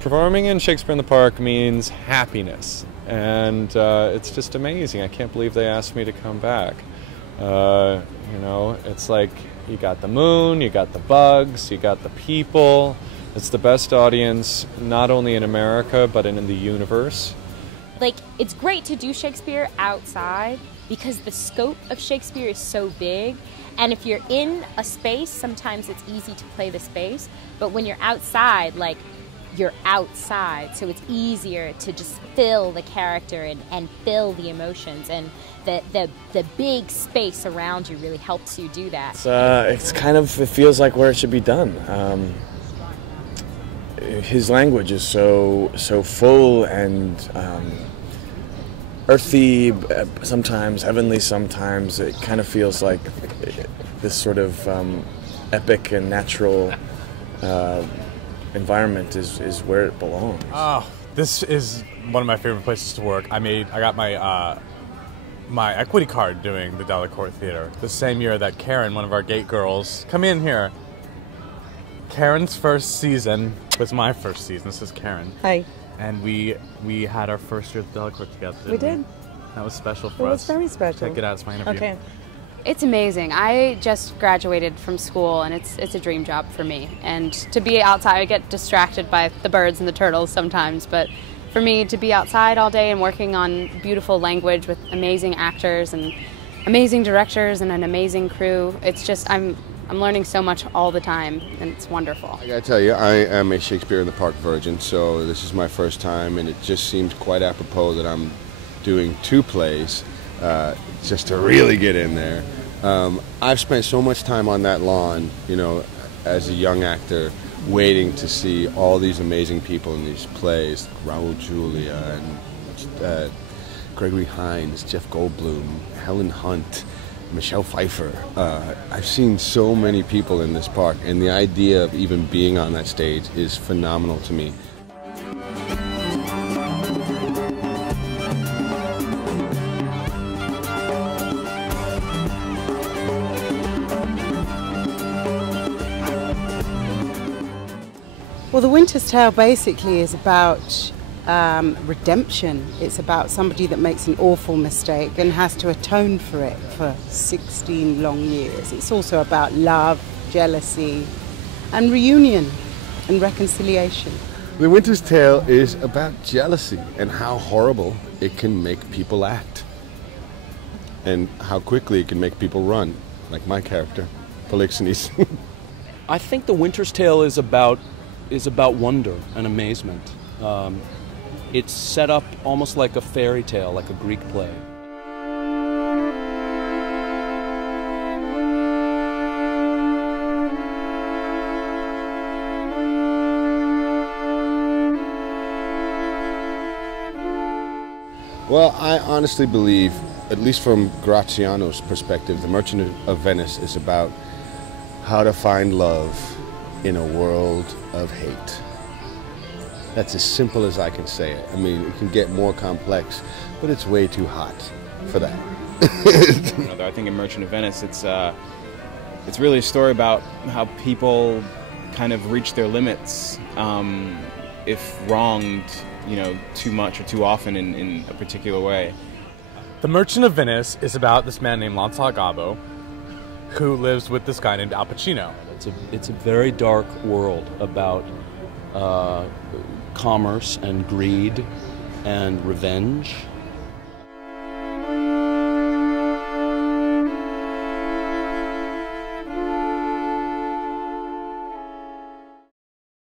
Performing in Shakespeare in the Park means happiness, and it's just amazing. I can't believe they asked me to come back. You know, it's like you got the moon, you got the bugs, you got the people. It's the best audience, not only in America, but in the universe. Like, it's great to do Shakespeare outside because the scope of Shakespeare is so big. And if you're in a space, sometimes it's easy to play the space. But when you're outside, like, you're outside. So it's easier to just fill the character and fill the emotions. And the big space around you really helps you do that. It's kind of, it feels like where it should be done. His language is so full and earthy, sometimes heavenly, sometimes. It kind of feels like this sort of epic and natural environment is where it belongs. Oh, this is one of my favorite places to work. I got my my equity card doing the Delacorte Theater the same year that Karen, one of our gate girls, come in here. Karen's first season was my first season. This is Karen. Hi. And we had our first year at the Delacorte together. We did. That was special for us. It was very special. Check it out. It's my interview. Okay. It's amazing. I just graduated from school, and it's a dream job for me. And to be outside, I get distracted by the birds and the turtles sometimes, but for me to be outside all day and working on beautiful language with amazing actors and amazing directors and an amazing crew, it's just, I'm learning so much all the time, and it's wonderful. I gotta tell you, I am a Shakespeare in the Park virgin, so this is my first time, and it just seems quite apropos that I'm doing 2 plays just to really get in there. I've spent so much time on that lawn, you know, as a young actor, waiting to see all these amazing people in these plays, Raul Julia and Gregory Hines, Jeff Goldblum, Helen Hunt, Michelle Pfeiffer. I've seen so many people in this park, and the idea of even being on that stage is phenomenal to me. Well, The Winter's Tale basically is about redemption. It's about somebody that makes an awful mistake and has to atone for it for 16 long years. It's also about love, jealousy, and reunion and reconciliation. The Winter's Tale is about jealousy and how horrible it can make people act, and how quickly it can make people run, like my character, Polixenes. I think The Winter's Tale is about wonder and amazement. It's set up almost like a fairy tale, like a Greek play. Well, I honestly believe, at least from Graziano's perspective, The Merchant of Venice is about how to find love in a world of hate. That's as simple as I can say it. I mean, it can get more complex, but it's way too hot for that. I think in Merchant of Venice, it's really a story about how people kind of reach their limits if wronged, you know, too much or too often in a particular way. The Merchant of Venice is about this man named Lancelot Gobbo, who lives with this guy named Al Pacino. It's a very dark world about commerce and greed and revenge